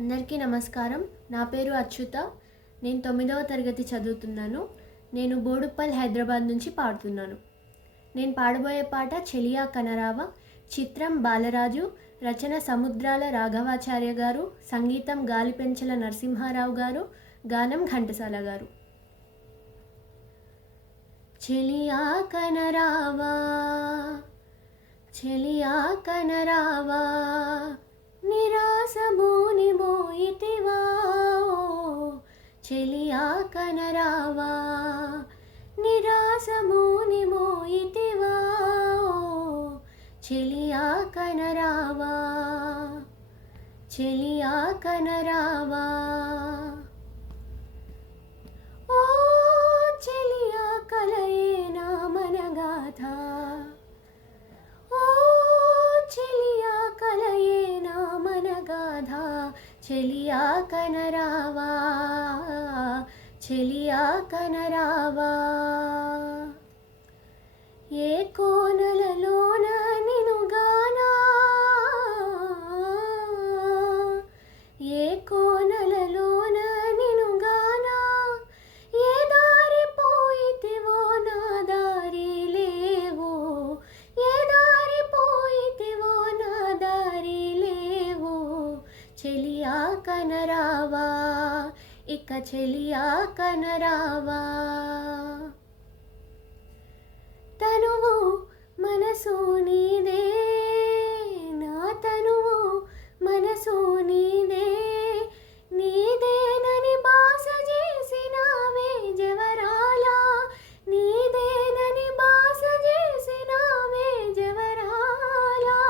అందరికీ నమస్కారం. నా పేరు అచ్యుత. నేను 9వ తరగతి చదువుతున్నాను. నేను బోడుప్పల్ హైదరాబాద్ నుంచి పాడుతున్నాను. నేను పాడబోయే పాట చెలియా కనరావ. చిత్రం బాలరాజు, రచన సముద్రాల రాఘవాచార్య గారు, సంగీతం గాలిపెంచల నరసింహారావు గారు, గానం ఘంటసాల గారు. చెలియా కనరావా, చెలియా కనరావా, నిరాసమోని మోయితివా. చెలియా కనరావా, నిరాసమోని మోయితివా. చెలియా కనరావా, చెలియా కనరావా. ఓ చెలియా కలయేనా మనగాథ, ఓ చెలియా కలయేనా మనగాథ. చెలియా కనరావా, చెలియా కనరావా. ఏ కోనలలోన నినుగానా, ఏ కోనలలోన నినుగానా. ఏ దారి పోయితివో నా దారి లేవో, ఏ దారి పోయితివో నా దారి లేవో. చెలియా కనరావా, ఇక చెలియా కనరావా. తనువు మనసు నీదే, నా తనువు మనసు నీదే. నీదేనని బాస చేసినావే జవరాలా, నీదేనని బాస చేసినావే జవరాలా.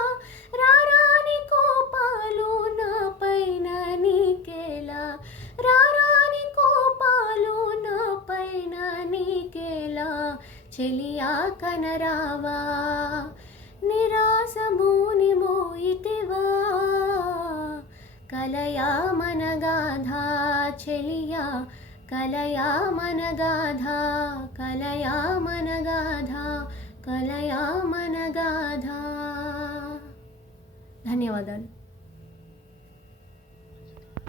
రారాని కోపాలు నా పైన నీకేలా, రారాని కోపాలు నా పైన నీకేలా. చెలియా కనరావా, నిరాసమోని మోయితివా. కలయా మనగాథ చెలియా, కలయా మనగాథ, కలయా మనగాథ, కలయా మనగాథ. ధన్యవాదాలు.